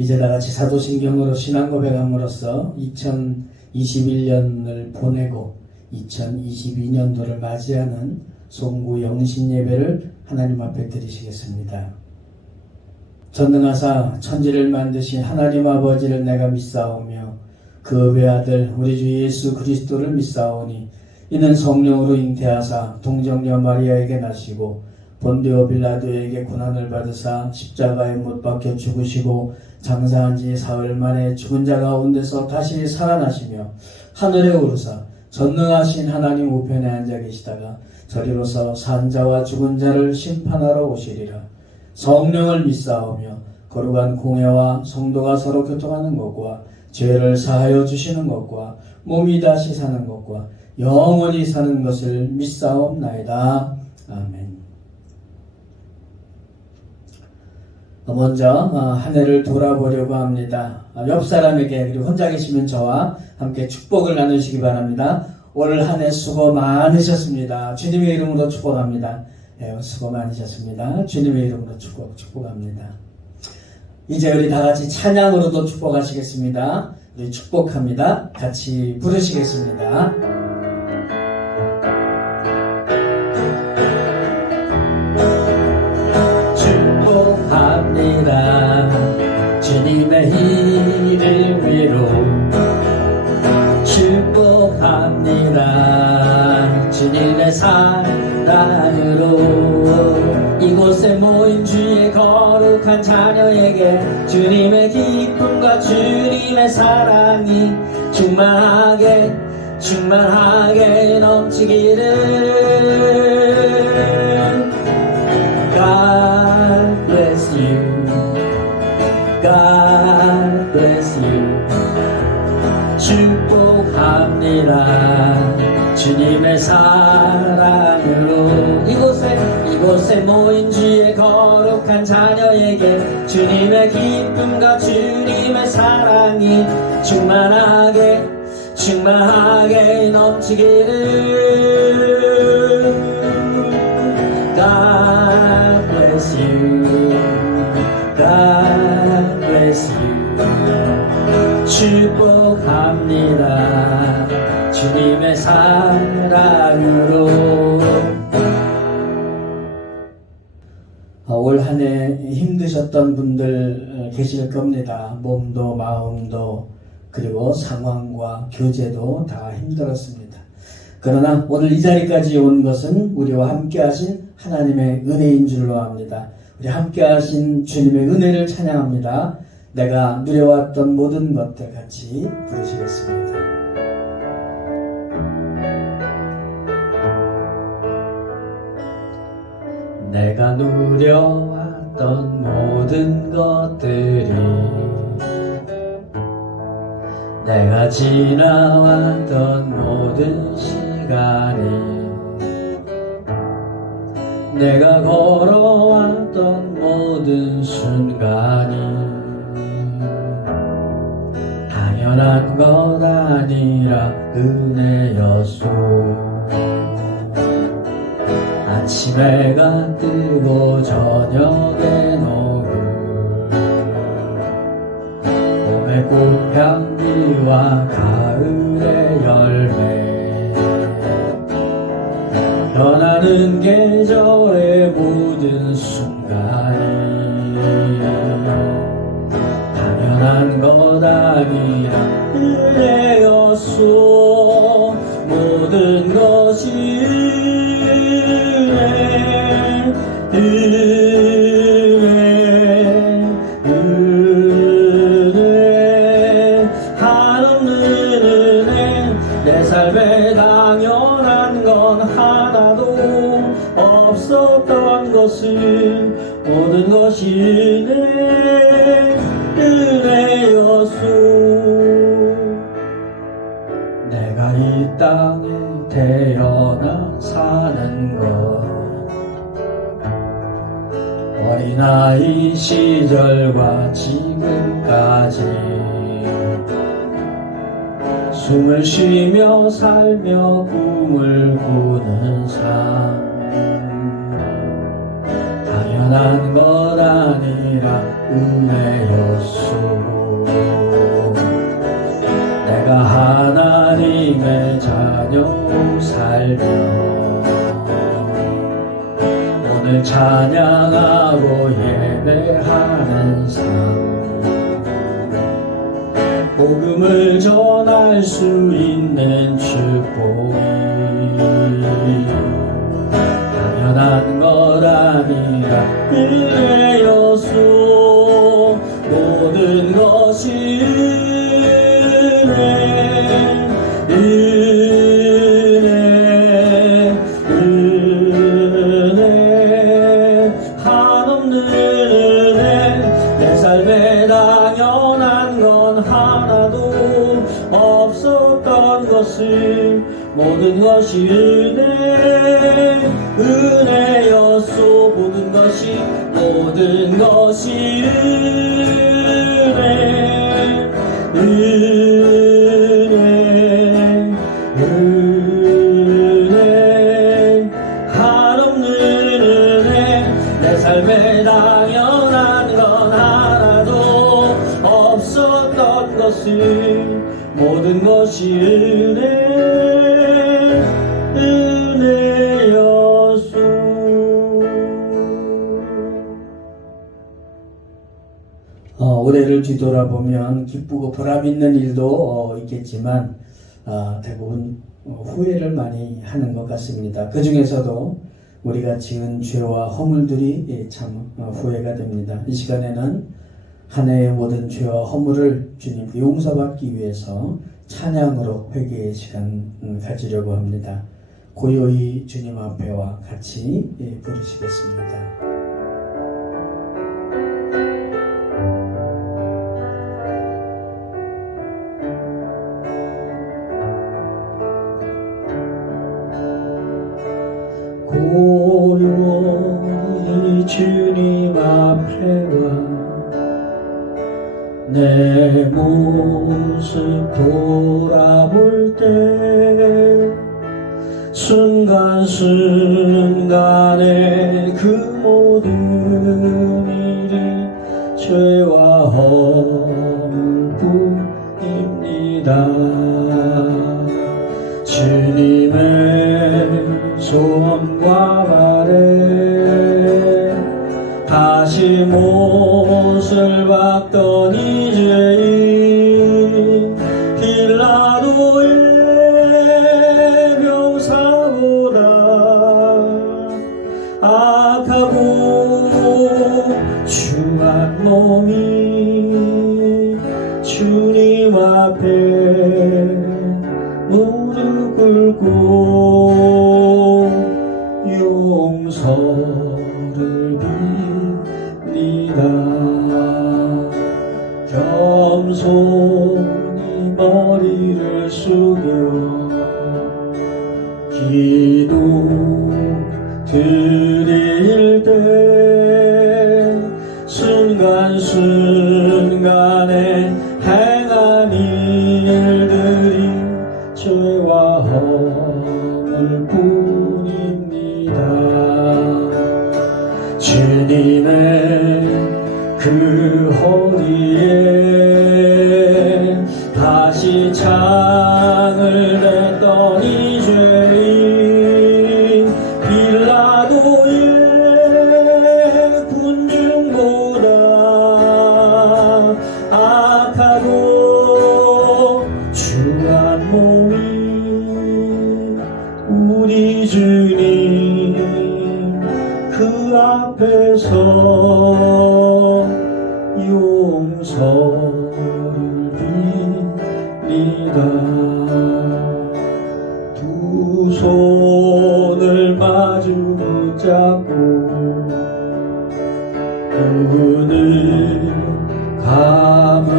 이제 다같이 사도신경으로 신앙 고백함으로써 2021년을 보내고 2022년도를 맞이하는 송구 영신 예배를 하나님 앞에 드리시겠습니다. 전능하사 천지를 만드신 하나님 아버지를 내가 믿사오며 그 외아들 우리 주 예수 그리스도를 믿사오니 이는 성령으로 잉태하사 동정녀 마리아에게 나시고 본디오 빌라도에게 고난을 받으사 십자가에 못 박혀 죽으시고 장사한 지 사흘 만에 죽은 자 가운데서 다시 살아나시며 하늘에 오르사 전능하신 하나님 우편에 앉아 계시다가 저리로서 산자와 죽은 자를 심판하러 오시리라. 성령을 믿사오며 거룩한 공회와 성도가 서로 교통하는 것과 죄를 사하여 주시는 것과 몸이 다시 사는 것과 영원히 사는 것을 믿사옵나이다. 아멘. 먼저 한 해를 돌아보려고 합니다. 옆 사람에게 그리고 혼자 계시면 저와 함께 축복을 나누시기 바랍니다. 올 한 해 수고 많으셨습니다. 주님의 이름으로 축복합니다. 수고 많으셨습니다. 주님의 이름으로 축복합니다. 이제 우리 다 같이 찬양으로도 축복하시겠습니다. 우리 축복합니다. 같이 부르시겠습니다. 축복합니다. 주님의 이름으로 축복합니다. 주님의 사랑으로 이곳에 모인 주의 거룩한 자녀에게 주님의 기쁨과 주님의 사랑이 충만하게 넘치기를. God bless you. God bless you. 축복합니다. 주님의 사랑으로 이곳에 모인 주의 거룩한 자녀에게 주님의 기쁨과 주님의 사랑이 충만하게 넘치기를. God bless you. God bless you. 축복합니다. 주님의 사랑으로. 올 한 해 힘드셨던 분들 계실 겁니다. 몸도 마음도 그리고 상황과 교제도 다 힘들었습니다. 그러나 오늘 이 자리까지 온 것은 우리와 함께 하신 하나님의 은혜인 줄로 압니다. 우리 함께 하신 주님의 은혜를 찬양합니다. 내가 누려왔던 모든 것들 같이 부르시겠습니다. 내가 누려왔던 모든 것들이 내가 지나왔던 모든 시간이 내가 걸어왔던 모든 순간이 당연한 것 아니라 은혜였소. 아침 해가 뜨고 저녁에 노을 봄의 꽃향기와 가을의 열매 변하는 계절의 모든 순간이 당연한 것 아니라 은혜였소. 모든 것이 은혜 한없는 은혜. 내 삶에 당연한 건 하나도 없었던 것은 모든 것이 은혜였소. 내가 이 땅에 태어나 사는 것 어린아이 시절과 지금까지 숨을 쉬며 살며 꿈을 꾸는 삶 당연한 것 아니라 은혜였소. 내가 하나님의 자녀 살며 오늘 찬양하고 예배하는 삶, 복음을 전할 수 있는 축복이 당연한 것 아니라 은혜였소. 모든 것이 은혜 한없는 은혜. 내 삶에 당연한 건 하나도 없었던 것을 모든 것이 은혜였소. 모든 것이 은혜 한없는 은혜. 내 삶에 당연한 건 하나도 없었던 것을 모든 것이 은혜였소. 올해를 뒤돌아보면 기쁘고 보람 있는 일도 있겠지만 대부분 후회를 많이 하는 것 같습니다. 그 중에서도 우리가 지은 죄와 허물들이 참 후회가 됩니다. 이 시간에는 한 해의 모든 죄와 허물을 주님께 용서받기 위해서 찬양으로 회개의 시간 가지려고 합니다. 고요히 주님 앞에와 같이 부르시겠습니다. 고요히 주님 앞에와 내 모습 돌아볼 때 순간순간의 그 모든 일이 죄와 허물뿐입니다. 주님의 손과 발에 다시 못을 박던 이 죄인 빌라도의 병사보다 악하고 추한 몸이 주님 앞에 무릎 꿇고 용서를 빕니다. 겸손히 머리를 숙여 기도 드릴 때 순간순간에 행한 일들이 죄와 허물뿐입니다. 주님의 그 허리에 다시 창을 냈던 이 죄인 빌라도의 군중보다 악하고 추한 몸이 우리 주님 그 앞에서 용서를 빕니다. 두 손을 마주 잡고 눈을 감으면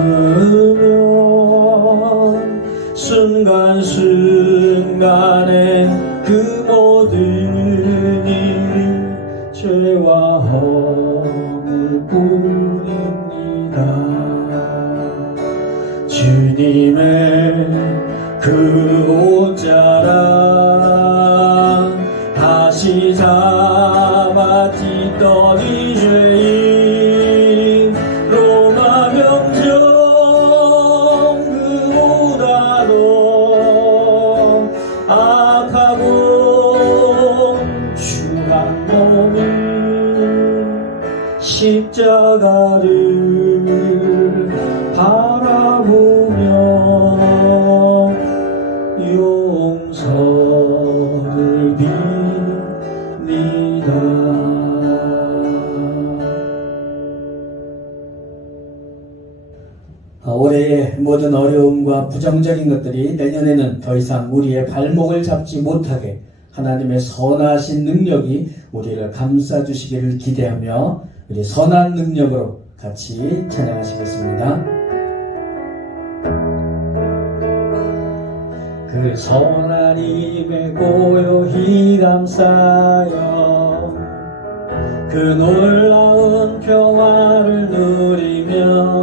순간순간에 그 모든 일이 죄와 허물뿐입니다. 주님의 그 옷자락 다시 잡아 찢던 이 죄인 십자가를 바라보며 용서를 빕니다. 올해의 모든 어려움과 부정적인 것들이 내년에는 더 이상 우리의 발목을 잡지 못하게 하나님의 선하신 능력이 우리를 감싸주시기를 기대하며 우리 선한 능력으로 같이 찬양하시겠습니다. 그 선한 힘에 고요히 감싸여 그 놀라운 평화를 누리며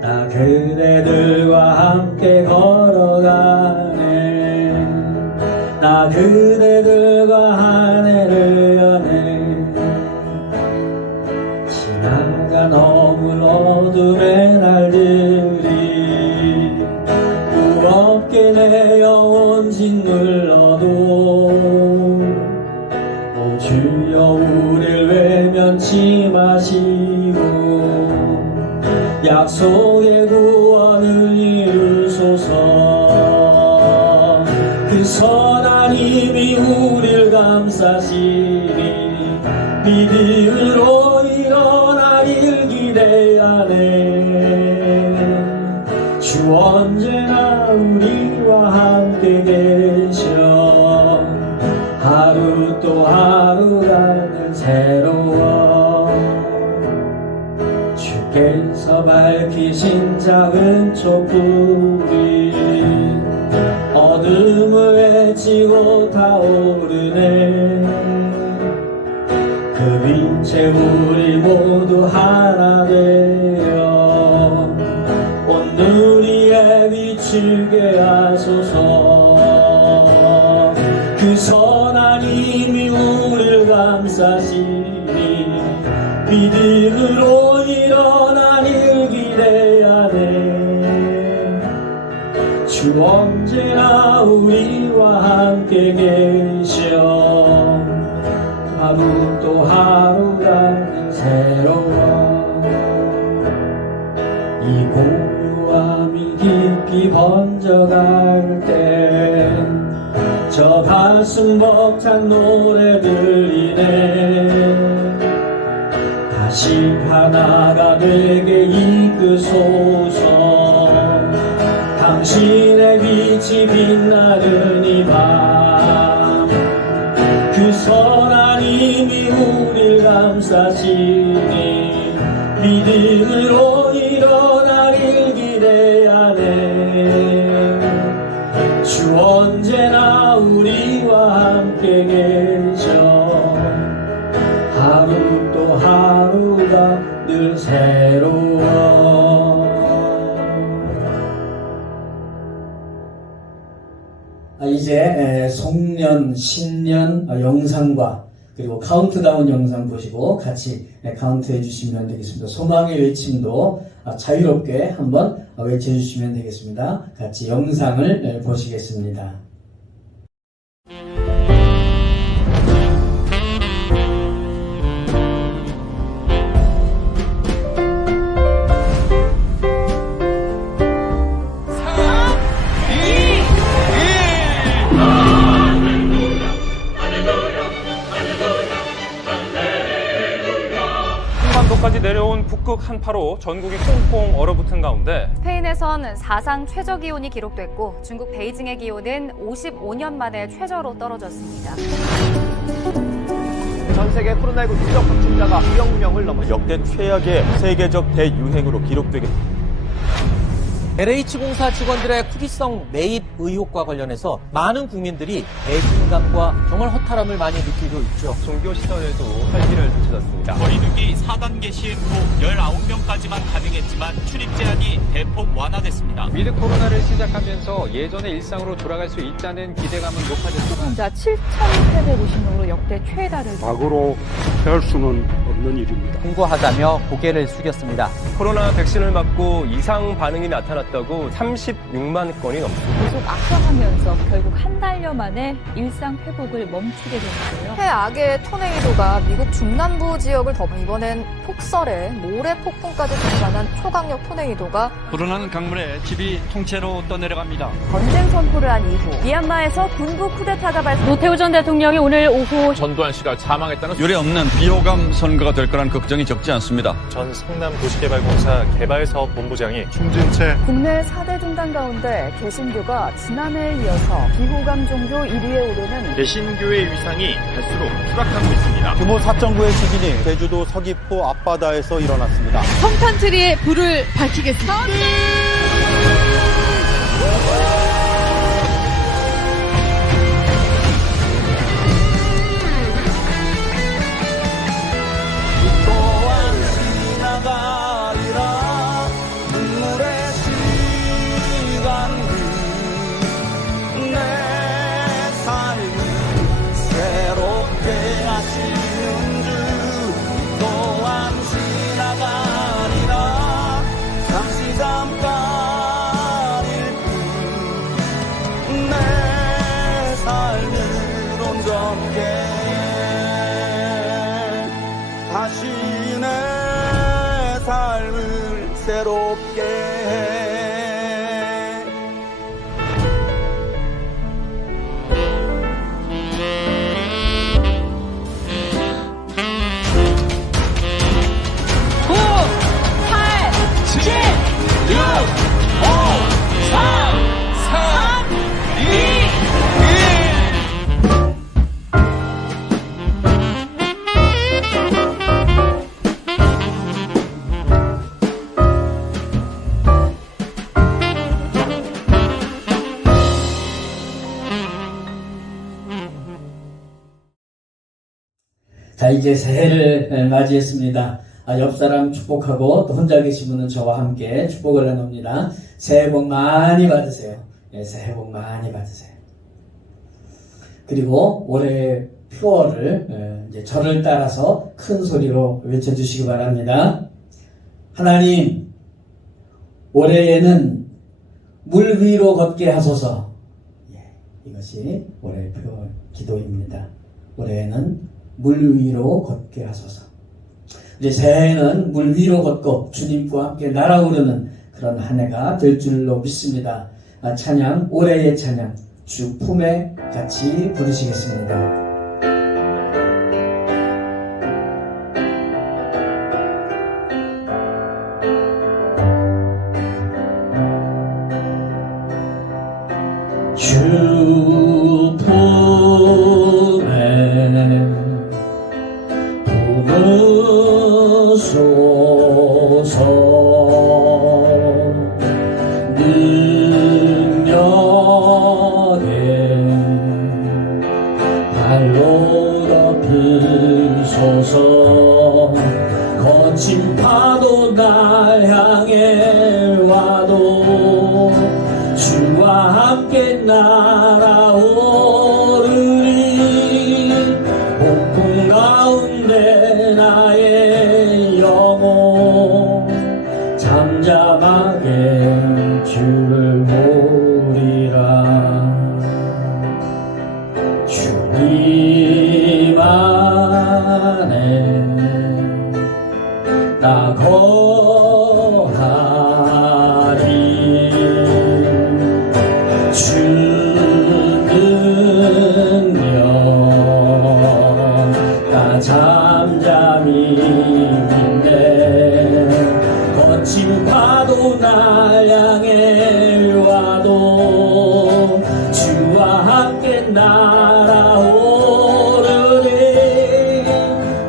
나 그대들과 함께 걸어가네. 나 그대들과 한 해를 여네. 지나가 너무 어둠의 날들이 무겁게 내 영혼 짓눌러도 오 주여 우릴 외면치 마시고 약속의 구원을 이루소서. 그 선한 힘이 우릴 감싸시니 믿음으로 일어나길 기대하네. 주 언제나 우리와 함께 계셔. 하루 또 하루가 늘 새로워. 주께서 밝히신 작은 촛불이 어둠을 헤치고 타오르네. 그 빛에 우리 모두 하나 되어 온누리에 비추게 하소서. 그 선한 힘이 우리를 감싸시니 믿음으로 일어나길 기대하네. 주 언제나 우리와 함께 계셔. 하루 또 하루가 새로워. 이 고요함이 깊이 번져갈 때 저 가슴 벅찬 노래 들리네. 다시 하나가 되게 이끄소서. 당신의 빛이 빛나는 이 밤 그 선한 힘이 우릴 감싸시니 믿음으로 일어나길 기대하네. 주 언제나 우리와 함께 계셔. 하루 또 하루가 늘 새로워. 이제 송년, 신년 영상과 그리고 카운트다운 영상 보시고 같이 카운트해 주시면 되겠습니다. 소망의 외침도 자유롭게 한번 외쳐주시면 되겠습니다. 같이 영상을 보시겠습니다. 까지 내려온 북극 한파로 전국이 꽁꽁 얼어붙은 가운데 스페인에선 사상 최저 기온이 기록됐고 중국 베이징의 기온은 55년 만에 최저로 떨어졌습니다. 전 세계 코로나19 누적 확진자가 2억 명을 넘어 역대 최악의 세계적 대유행으로 기록되겠습니다. LH공사 직원들의 쿠기성 매입 의혹과 관련해서 많은 국민들이 배신감과 정말 허탈함을 많이 느끼고 있죠. 종교시설에도 활기를 펼쳐졌습니다. 거리두기 4단계 시행 후 19명까지만 가능했지만 출입 제한이 대폭 완화됐습니다. 위드 코로나를 시작하면서 예전의 일상으로 돌아갈 수 있다는 기대감은 높아졌습니다. 혼자 7,850명으로 역대 최다를 과거로 피할 수는 없는 일입니다. 공고하다며 고개를 숙였습니다. 코로나 백신을 맞고 이상 반응이 나타났다고 36만 건이 넘습니다. 계속 악화하면서 결국 한 달여 만에 일상 회복을 멈추게 됐는데요. 최악의 토네이도가 미국 중남부 지역을 덮은 이번엔 폭설에 모래 폭풍까지 동반한 초강력 토네이도가 불어나는 강물에 집이 통째로 떠내려갑니다. 전쟁 선포를 한 이후 미얀마에서 군부 쿠데타가 발생. 노태우 전 대통령이 오늘 오후 전두환 씨가 사망했다는 유례 없는 비호감 선거가 될 거란 걱정이 적지 않습니다. 전 성남도시개발공사 개발사업 본부장이 총진체 국내 4대 중단 가운데 개신교가 지난해에 이어서 비호감 종교 1위에 오르는 개신교의 위상이 갈수록 추락하고 있습니다. 규모 4.9의 지진이 제주도 서귀포 앞바다에서 일어났습니다. 성탄트리에 불을 밝히겠습니다. 다시 내 삶을 새롭게 해. 자, 이제 새해를 맞이했습니다. 옆 사람 축복하고 또 혼자 계신 분은 저와 함께 축복을 나눕니다. 새해 복 많이 받으세요. 새해 복 많이 받으세요. 그리고 올해 표어를 이제 저를 따라서 큰 소리로 외쳐주시기 바랍니다. 하나님, 올해에는 물 위로 걷게 하소서. 이것이 올해의 표어 기도입니다. 올해에는 물 위로 걷게 하소서. 이제 새해에는 물 위로 걷고 주님과 함께 날아오르는 그런 한 해가 될 줄로 믿습니다. 찬양, 올해의 찬양, 주 품에 같이 부르시겠습니다. 주 품에 부르소서. 능력에 발로 덮으소서. 거친 파도 날 향해 와도 주와 함께 날아오르리. 폭풍 가운데 나의 영혼 잠잠하게 주를 보리라. 주님 안에 나 거하리. 주 능력 나 잠잠히 믿네. 거친 파도 날 향해 와도 주와 함께 날아오르리.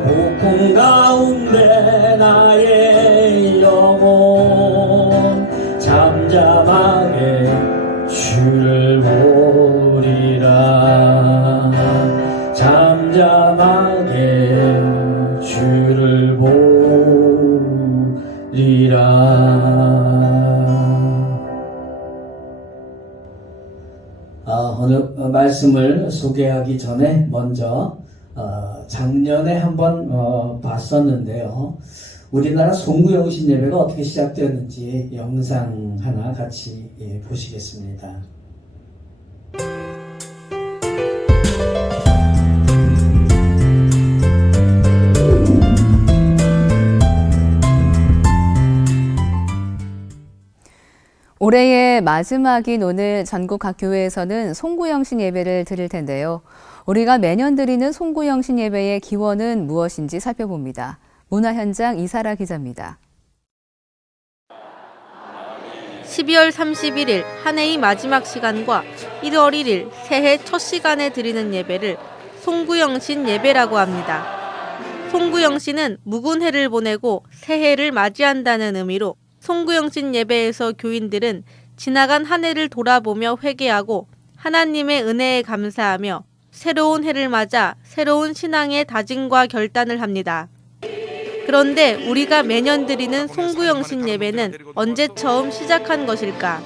폭풍 가운데 나의 영혼 잠잠하게 주를 보리라. 잠잠하게 주를 보리라. 오늘 말씀을 소개하기 전에 먼저 작년에 한번 봤었는데요. 우리나라 송구영신 예배가 어떻게 시작되었는지 영상 하나 같이 보시겠습니다. 올해의 마지막인 오늘 전국 각 교회에서는 송구영신 예배를 드릴 텐데요. 우리가 매년 드리는 송구영신 예배의 기원은 무엇인지 살펴봅니다. 문화현장 이사라 기자입니다. 12월 31일 한 해의 마지막 시간과 1월 1일 새해 첫 시간에 드리는 예배를 송구영신 예배라고 합니다. 송구영신은 묵은 해를 보내고 새해를 맞이한다는 의미로 송구영신 예배에서 교인들은 지나간 한 해를 돌아보며 회개하고 하나님의 은혜에 감사하며 새로운 해를 맞아 새로운 신앙의 다짐과 결단을 합니다. 그런데 우리가 매년 드리는 송구영신 예배는 언제 처음 시작한 것일까?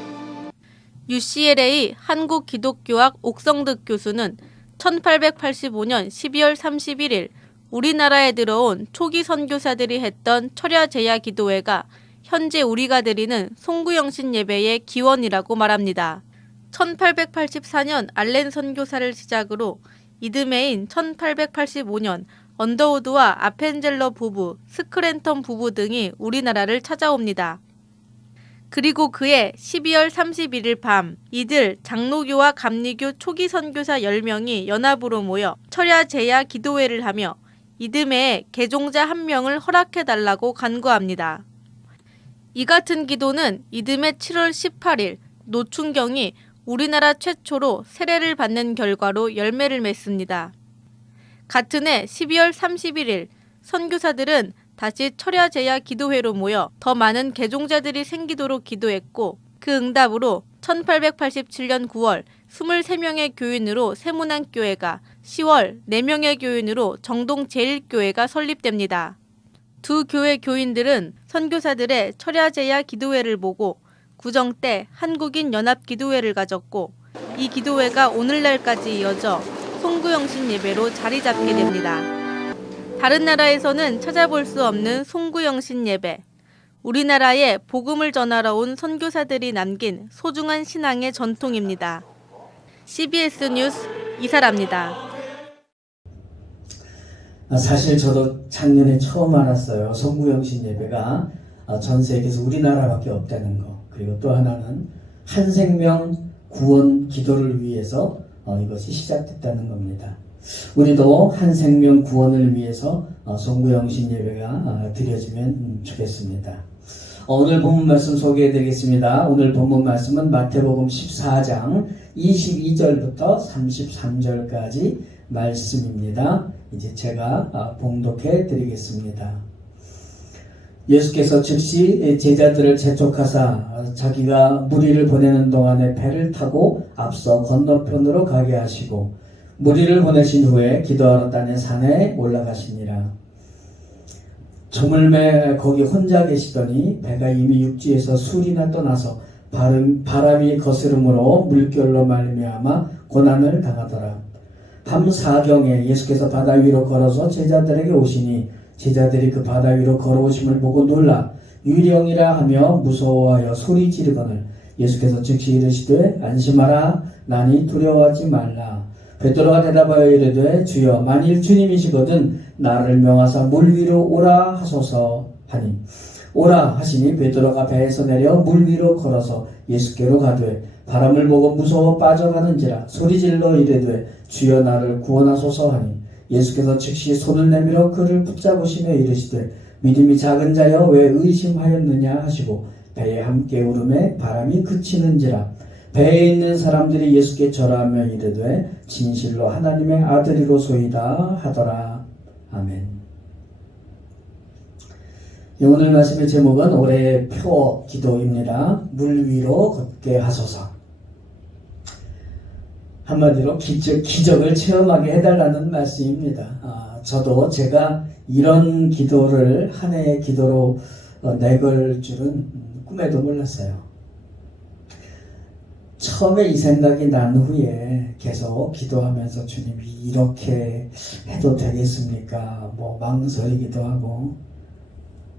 UCLA 한국기독교학 옥성득 교수는 1885년 12월 31일 우리나라에 들어온 초기 선교사들이 했던 철야제야 기도회가 현재 우리가 드리는 송구영신 예배의 기원이라고 말합니다. 1884년 알렌 선교사를 시작으로 이듬해인 1885년 언더우드와 아펜젤러 부부, 스크랜턴 부부 등이 우리나라를 찾아옵니다. 그리고 그해 12월 31일 밤 이들 장로교와 감리교 초기 선교사 10명이 연합으로 모여 철야제야 기도회를 하며 이듬해에 개종자 1명을 허락해달라고 간구합니다. 이 같은 기도는 이듬해 7월 18일 노충경이 우리나라 최초로 세례를 받는 결과로 열매를 맺습니다. 같은 해 12월 31일 선교사들은 다시 철야제야 기도회로 모여 더 많은 개종자들이 생기도록 기도했고 그 응답으로 1887년 9월 23명의 교인으로 세문안교회가 10월 4명의 교인으로 정동 제1교회가 설립됩니다. 두 교회 교인들은 선교사들의 철야제야 기도회를 보고 구정 때 한국인 연합기도회를 가졌고 이 기도회가 오늘날까지 이어져 송구영신 예배로 자리 잡게 됩니다. 다른 나라에서는 찾아볼 수 없는 송구영신 예배. 우리나라에 복음을 전하러 온 선교사들이 남긴 소중한 신앙의 전통입니다. CBS 뉴스 이사라입니다. 사실 저도 작년에 처음 알았어요. 송구영신 예배가 전 세계에서 우리나라밖에 없다는 거. 그리고 또 하나는 한 생명 구원 기도를 위해서 이것이 시작됐다는 겁니다. 우리도 한 생명 구원을 위해서 송구영신 예배가 드려지면 좋겠습니다. 오늘 본문 말씀 소개해 드리겠습니다. 오늘 본문 말씀은 마태복음 14장 22절부터 33절까지 말씀입니다. 이제 제가 봉독해 드리겠습니다. 예수께서 즉시 제자들을 재촉하사 자기가 무리를 보내는 동안에 배를 타고 앞서 건너편으로 가게 하시고 무리를 보내신 후에 기도하러 다니는 산에 올라가시니라. 저물매 거기 혼자 계시더니 배가 이미 육지에서 술이나 떠나서 바람이 거스름으로 물결로 말미암아 고난을 당하더라. 밤 사경에 예수께서 바다 위로 걸어서 제자들에게 오시니 제자들이 그 바다 위로 걸어오심을 보고 놀라 유령이라 하며 무서워하여 소리 지르거늘 예수께서 즉시 이르시되 안심하라 나니 두려워하지 말라. 베드로가 대답하여 이르되 주여 만일 주님이시거든 나를 명하사 물 위로 오라 하소서 하니 오라 하시니 베드로가 배에서 내려 물 위로 걸어서 예수께로 가되 바람을 보고 무서워 빠져가는지라 소리질러 이르되 주여 나를 구원하소서 하니 예수께서 즉시 손을 내밀어 그를 붙잡으시며 이르시되 믿음이 작은 자여 왜 의심하였느냐 하시고 배에 함께 오르매 바람이 그치는지라. 배에 있는 사람들이 예수께 절하며 이르되 진실로 하나님의 아들이로소이다 하더라. 아멘. 오늘 말씀의 제목은 올해의 표 기도입니다. 물 위로 걷게 하소서. 한마디로 기적을 체험하게 해달라는 말씀입니다. 저도 제가 이런 기도를 한 해의 기도로 내걸 줄은 꿈에도 몰랐어요. 처음에 이 생각이 난 후에 계속 기도하면서 주님이 이렇게 해도 되겠습니까? 뭐 망설이기도 하고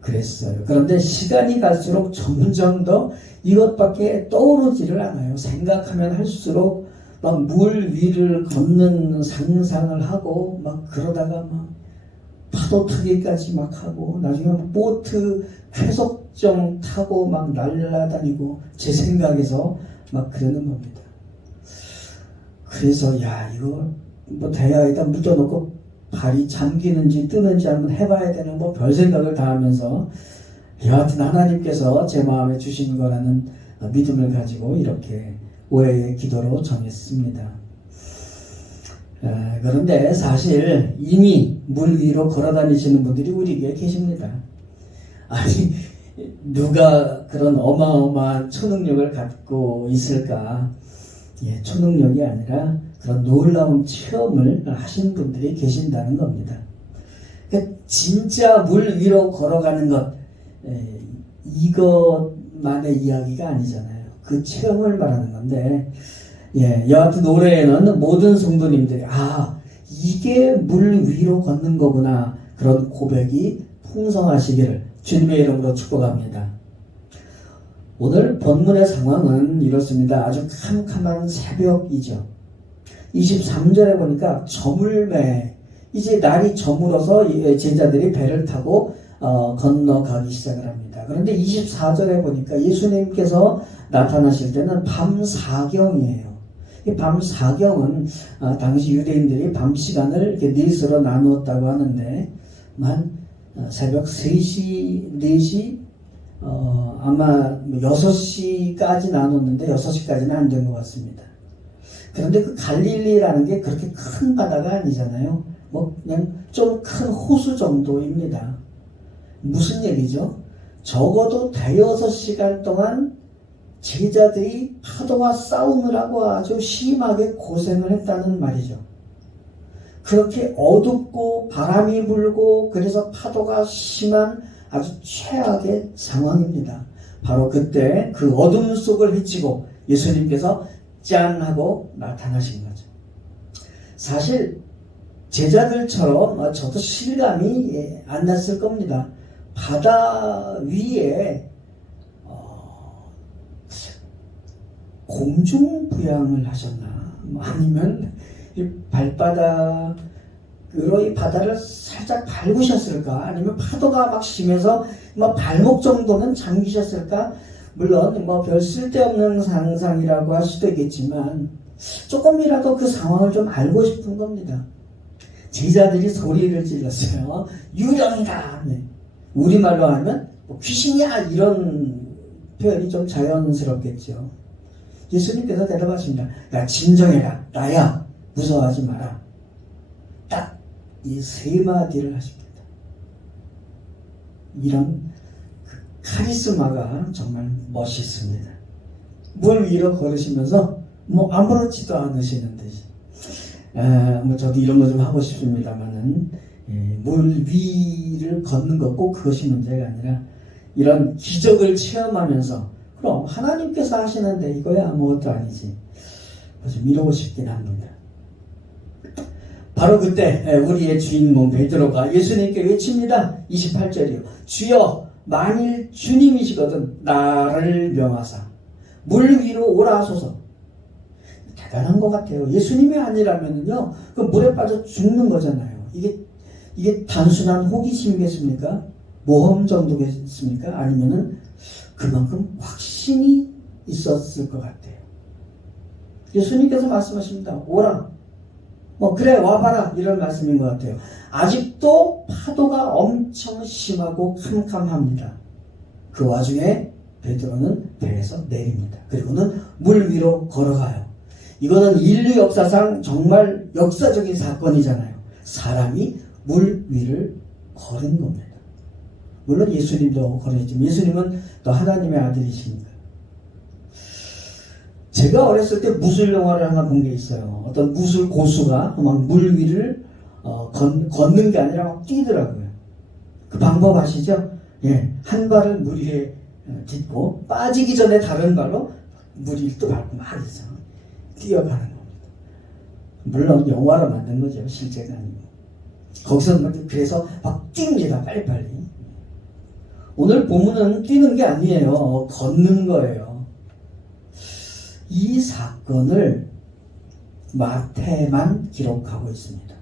그랬어요. 그런데 시간이 갈수록 점점 더 이것밖에 떠오르지를 않아요. 생각하면 할수록 막 물 위를 걷는 상상을 하고 막 그러다가 막 파도 타기까지 막 하고 나중에 보트 쾌속정 타고 막 날아다니고 제 생각에서 막 그러는 겁니다. 그래서 야 이거 뭐 대야에다 묻어놓고 발이 잠기는지 뜨는지 한번 해봐야 되는 뭐 별 생각을 다 하면서 여하튼 하나님께서 제 마음에 주신 거라는 믿음을 가지고 이렇게 올해의 기도로 정했습니다. 그런데 사실 이미 물 위로 걸어다니시는 분들이 우리에게 계십니다. 아니 누가 그런 어마어마한 초능력을 갖고 있을까? 예, 초능력이 아니라 그런 놀라운 체험을 하신 분들이 계신다는 겁니다. 그러니까 진짜 물 위로 걸어가는 것 이것만의 이야기가 아니잖아요. 그 체험을 말하는 건데 예, 여하튼 올해에는 모든 성도님들이 이게 물 위로 걷는 거구나 그런 고백이 풍성하시기를 주님의 이름으로 축복합니다. 오늘 본문의 상황은 이렇습니다. 아주 캄캄한 새벽이죠. 23절에 보니까 저물매 이제 날이 저물어서 제자들이 배를 타고 건너가기 시작을 합니다. 그런데 24절에 보니까 예수님께서 나타나실 때는 밤 사경이에요. 이 밤 사경은 당시 유대인들이 밤 시간을 이렇게 넷으로 나누었다고 하는데 새벽 3시, 4시 아마 6시까지 나눴는데 6시까지는 안 된 것 같습니다. 그런데 그 갈릴리라는 게 그렇게 큰 바다가 아니잖아요. 뭐 그냥 좀 큰 호수 정도입니다. 무슨 얘기죠? 적어도 5시간 동안 제자들이 파도와 싸우느라고 아주 심하게 고생을 했다는 말이죠. 그렇게 어둡고 바람이 불고 그래서 파도가 심한 아주 최악의 상황입니다. 바로 그때 그 어둠 속을 헤치고 예수님께서 짠 하고 나타나신 거죠. 사실 제자들처럼 저도 실감이 안 났을 겁니다. 바다 위에 공중부양을 하셨나? 아니면 이 발바닥으로 이 바다를 살짝 밟으셨을까? 아니면 파도가 막 심해서 발목 정도는 잠기셨을까? 물론 별 쓸데없는 상상이라고 할 수도 있겠지만 조금이라도 그 상황을 좀 알고 싶은 겁니다. 제자들이 소리를 질렀어요. 유령이다. 네. 우리말로 하면 귀신이야 이런 표현이 좀 자연스럽겠죠. 예수님께서 대답하십니다. 야 진정해라. 나야. 무서워하지 마라. 딱 이 3마디를 하십니다. 이런 카리스마가 정말 멋있습니다. 물 위로 걸으시면서 아무렇지도 않으시는 듯이 저도 이런 거 좀 하고 싶습니다만은 물 위를 걷는 거 꼭 그것이 문제가 아니라 이런 기적을 체험하면서 그럼 하나님께서 하시는데 이거야 아무것도 아니지 좀 이러고 싶긴 합니다. 바로 그때 우리의 주인공 베드로가 예수님께 외칩니다. 28절이요. 주여 만일 주님이시거든 나를 명하사 물 위로 오라 하소서. 대단한 것 같아요. 예수님이 아니라면요 그 물에 빠져 죽는 거잖아요. 이게 단순한 호기심이겠습니까? 모험 정도겠습니까? 아니면은 그만큼 확신이 있었을 것 같아요. 예수님께서 말씀하십니다. 오라. 그래 와봐라 이런 말씀인 것 같아요. 아직도 파도가 엄청 심하고 캄캄합니다. 그 와중에 베드로는 배에서 내립니다. 그리고는 물 위로 걸어가요. 이거는 인류 역사상 정말 역사적인 사건이잖아요. 사람이 물 위를 걸은 겁니다. 물론 예수님도 걸었지만 예수님은 또 하나님의 아들이시니까. 제가 어렸을 때 무술 영화를 하나 본 게 있어요. 어떤 무술 고수가 막 물 위를 걷는 게 아니라 막 뛰더라고요. 그 방법 아시죠? 예, 한 발을 물 위에 딛고 빠지기 전에 다른 발로 물이 또 밟고 막 해서 뛰어가는 겁니다. 물론 영화로 만든 거죠. 실제가 아니고. 거기서 그래서 막 뜁니다. 빨리빨리. 오늘 본문은 뛰는 게 아니에요. 걷는 거예요. 이 사건을 마태만 기록하고 있습니다.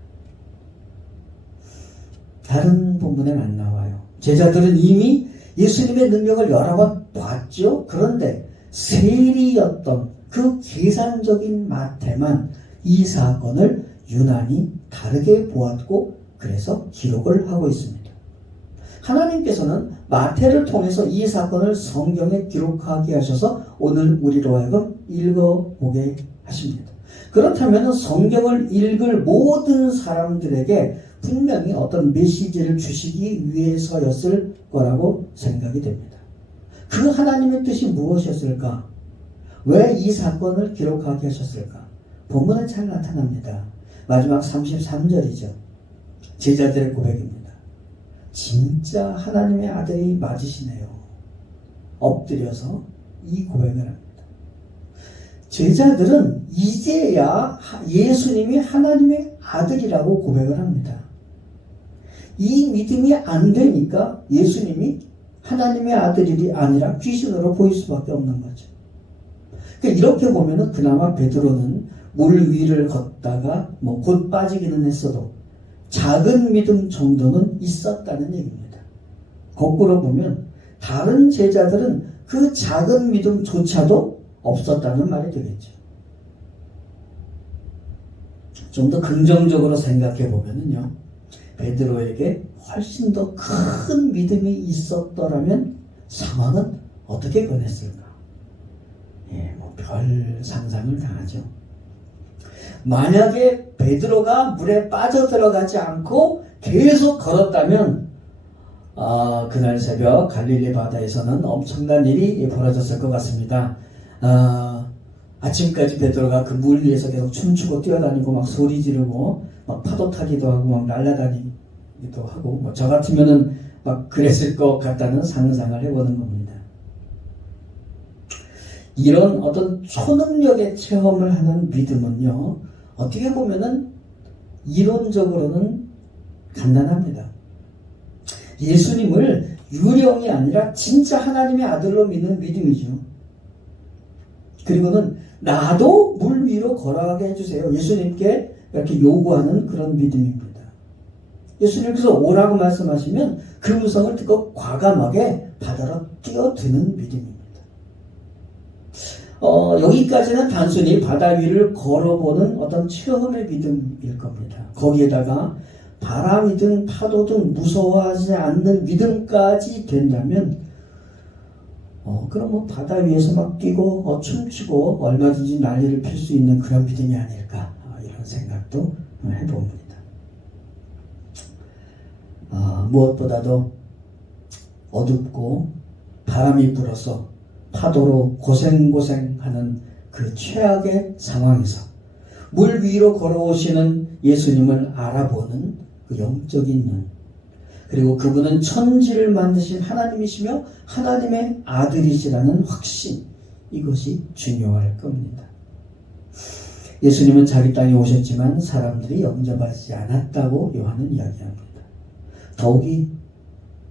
다른 본문에는 안 나와요. 제자들은 이미 예수님의 능력을 여러 번 봤죠. 그런데 세리였던 그 계산적인 마태만 이 사건을 유난히 다르게 보았고 그래서 기록을 하고 있습니다. 하나님께서는 마태를 통해서 이 사건을 성경에 기록하게 하셔서 오늘 우리로 하여금 읽어보게 하십니다. 그렇다면 성경을 읽을 모든 사람들에게 분명히 어떤 메시지를 주시기 위해서였을 거라고 생각이 됩니다. 그 하나님의 뜻이 무엇이었을까? 왜 이 사건을 기록하게 하셨을까? 본문에 잘 나타납니다. 마지막 33절이죠. 제자들의 고백입니다. 진짜 하나님의 아들이 맞으시네요. 엎드려서 이 고백을 합니다. 제자들은 이제야 예수님이 하나님의 아들이라고 고백을 합니다. 이 믿음이 안 되니까 예수님이 하나님의 아들이 아니라 귀신으로 보일 수밖에 없는 거죠. 그러니까 이렇게 보면은 그나마 베드로는 물 위를 걷다가 곧 빠지기는 했어도 작은 믿음 정도는 있었다는 얘기입니다. 거꾸로 보면 다른 제자들은 그 작은 믿음조차도 없었다는 말이 되겠죠. 좀 더 긍정적으로 생각해 보면은요, 베드로에게 훨씬 더 큰 믿음이 있었더라면 상황은 어떻게 변했을까? 별 상상을 다 하죠. 만약에 베드로가 물에 빠져들어가지 않고 계속 걸었다면 그날 새벽 갈릴리 바다에서는 엄청난 일이 벌어졌을 것 같습니다. 아침까지 베드로가 그 물 위에서 계속 춤추고 뛰어다니고 막 소리 지르고 막 파도 타기도 하고 막 날아다니기도 하고 저 같으면은 막 그랬을 것 같다는 상상을 해보는 겁니다. 이런 어떤 초능력의 체험을 하는 믿음은요, 어떻게 보면은 이론적으로는 간단합니다. 예수님을 유령이 아니라 진짜 하나님의 아들로 믿는 믿음이죠. 그리고는 나도 물 위로 걸어가게 해주세요. 예수님께 이렇게 요구하는 그런 믿음입니다. 예수님께서 오라고 말씀하시면 그 음성을 듣고 과감하게 바다로 뛰어드는 믿음입니다. 여기까지는 단순히 바다 위를 걸어보는 어떤 체험의 믿음일 겁니다. 거기에다가 바람이든 파도든 무서워하지 않는 믿음까지 된다면 그럼 바다 위에서 막 뛰고 춤추고 얼마든지 난리를 필 수 있는 그런 믿음이 아닐까, 이런 생각도 해봅니다. 무엇보다도 어둡고 바람이 불어서 파도로 고생하는 그 최악의 상황에서 물 위로 걸어오시는 예수님을 알아보는 그 영적인 눈, 그리고 그분은 천지를 만드신 하나님이시며 하나님의 아들이시라는 확신, 이것이 중요할 겁니다. 예수님은 자기 땅에 오셨지만 사람들이 영접하지 않았다고 요한은 이야기합니다. 더욱이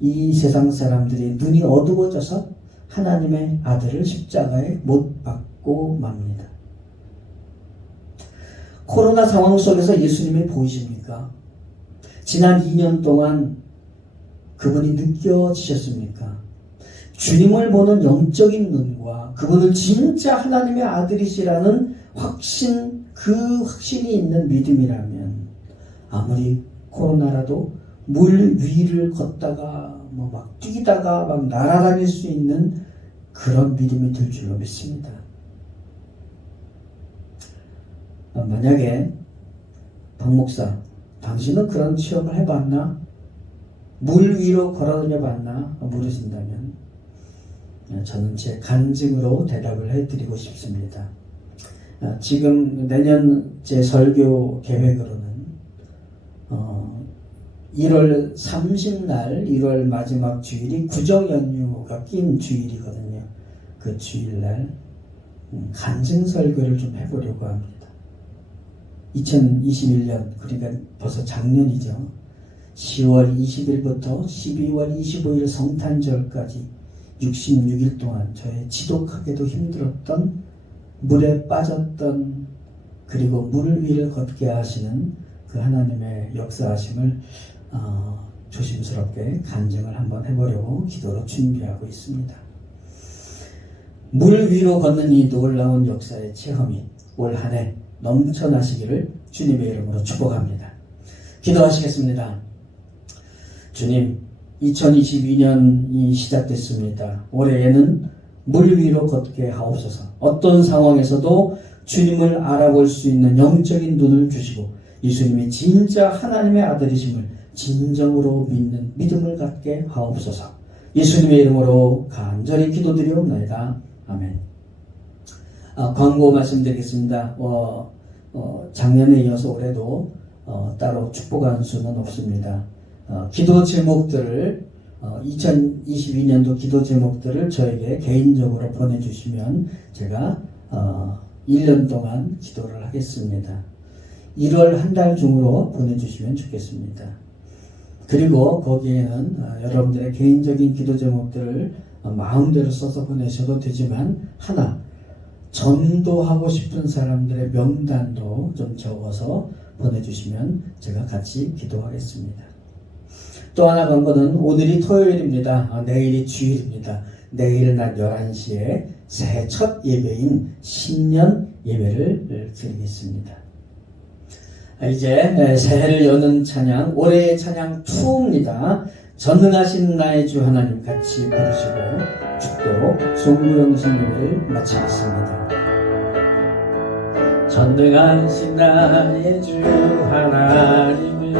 이 세상 사람들이 눈이 어두워져서 하나님의 아들을 십자가에 못 박고 맙니다. 코로나 상황 속에서 예수님이 보이십니까? 지난 2년 동안 그분이 느껴지셨습니까? 주님을 보는 영적인 눈과 그분은 진짜 하나님의 아들이시라는 확신, 그 확신이 있는 믿음이라면 아무리 코로나라도 물 위를 걷다가 막 뛰다가 막 날아다닐 수 있는 그런 믿음이 될 줄로 믿습니다. 만약에 박 목사, 당신은 그런 체험을 해봤나? 물 위로 걸어다녀 봤나? 물으신다면 저는 제 간증으로 대답을 해드리고 싶습니다. 지금 내년 제 설교 계획으로는 1월 30날 1월 마지막 주일이 구정연휴가 낀 주일이거든요. 그 주일날 간증 설교를 좀 해보려고 합니다. 2021년, 그러니까 벌써 작년이죠. 10월 20일부터 12월 25일 성탄절까지 66일 동안 저의 지독하게도 힘들었던, 물에 빠졌던, 그리고 물 위를 걷게 하시는 그 하나님의 역사하심을 조심스럽게 간증을 한번 해보려고 기도로 준비하고 있습니다. 물 위로 걷는 이 놀라운 역사의 체험이 올 한 해 넘쳐나시기를 주님의 이름으로 축복합니다. 기도하시겠습니다. 주님, 2022년이 시작됐습니다. 올해에는 물 위로 걷게 하옵소서. 어떤 상황에서도 주님을 알아볼 수 있는 영적인 눈을 주시고 예수님이 진짜 하나님의 아들이심을 진정으로 믿는 믿음을 갖게 하옵소서. 예수님의 이름으로 간절히 기도드리옵나이다. 아멘. 광고 말씀드리겠습니다. 작년에 이어서 올해도 따로 축복한 수는 없습니다. 기도 제목들을 2022년도 기도 제목들을 저에게 개인적으로 보내주시면 제가 1년 동안 기도를 하겠습니다. 1월 한 달 중으로 보내주시면 좋겠습니다. 그리고 거기에는 여러분들의 개인적인 기도 제목들을 마음대로 써서 보내셔도 되지만 하나 전도하고 싶은 사람들의 명단도 좀 적어서 보내주시면 제가 같이 기도하겠습니다. 또 하나 광고는 오늘이 토요일입니다. 내일이 주일입니다. 내일 낮 11시에 새해 첫 예배인 신년 예배를 드리겠습니다. 이제 새해를 여는 찬양, 올해의 찬양 2입니다. 전능하신 나의 주 하나님 같이 부르시고 축도로 송구영신 예배를 마치겠습니다. 전능하신 나의 주 하나님을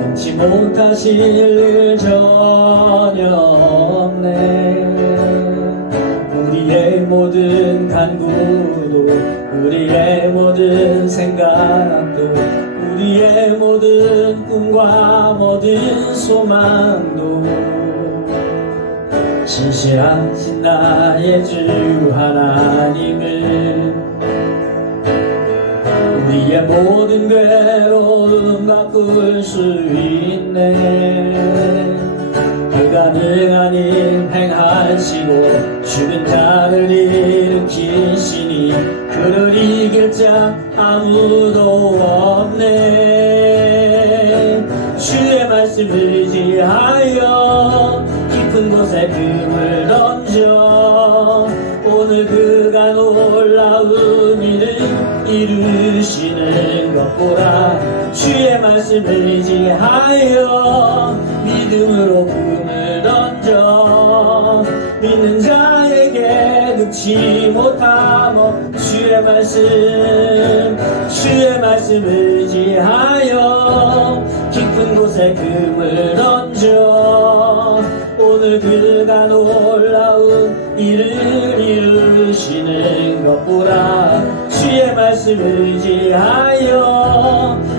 능치 못하실 일 전혀 없네. 우리의 모든 간구도 우리의 모든 생각도 우리의 모든 꿈과 모든 소망도 신실하신 나의 주 하나님을 우리의 모든 괴로움 바꿀 수 있네. 불가능한 일 행하시고 죽은 자를 일으키시니 그를 이길 자 아무도 없네. 주의 말씀 의지하여 깊은 곳에 금을 던져 오늘 그가 놀라운 일을 이루시는 것 보라. 주의 말씀 의지하여 믿음으로 금을 던져 믿는 자에게 늙지 못하며 주의 말씀 의지하여 깊은 곳에 금을 던져 오늘 그가 놀라운 일을 이루시는 것 보라. 주의 말씀 의지하여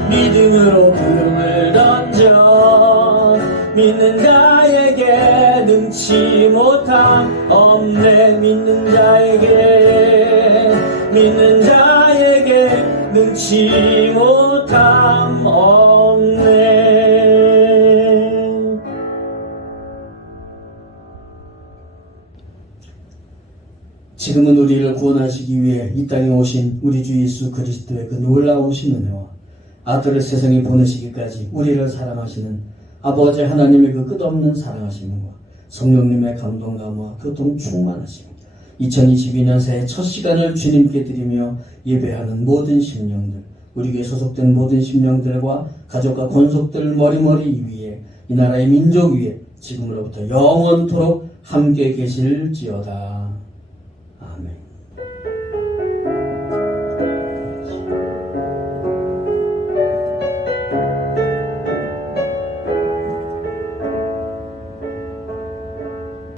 믿음으로 금을 던져 믿는 자에게 능치 못함 없네. 믿는 자에게 능치 못함 없네. 지금은 우리를 구원하시기 위해 이 땅에 오신 우리 주 예수 그리스도의 그 놀라우신 은혜와 아들을 세상에 보내시기까지 우리를 사랑하시는 아버지 하나님의 그 끝없는 사랑하심과 성령님의 감동감과 교통 충만하심, 2022년 새해 첫 시간을 주님께 드리며 예배하는 모든 심령들, 우리 교회 소속된 모든 심령들과 가족과 권속들 머리머리 위에 이 나라의 민족 위에 지금으로부터 영원토록 함께 계실지어다. 아멘.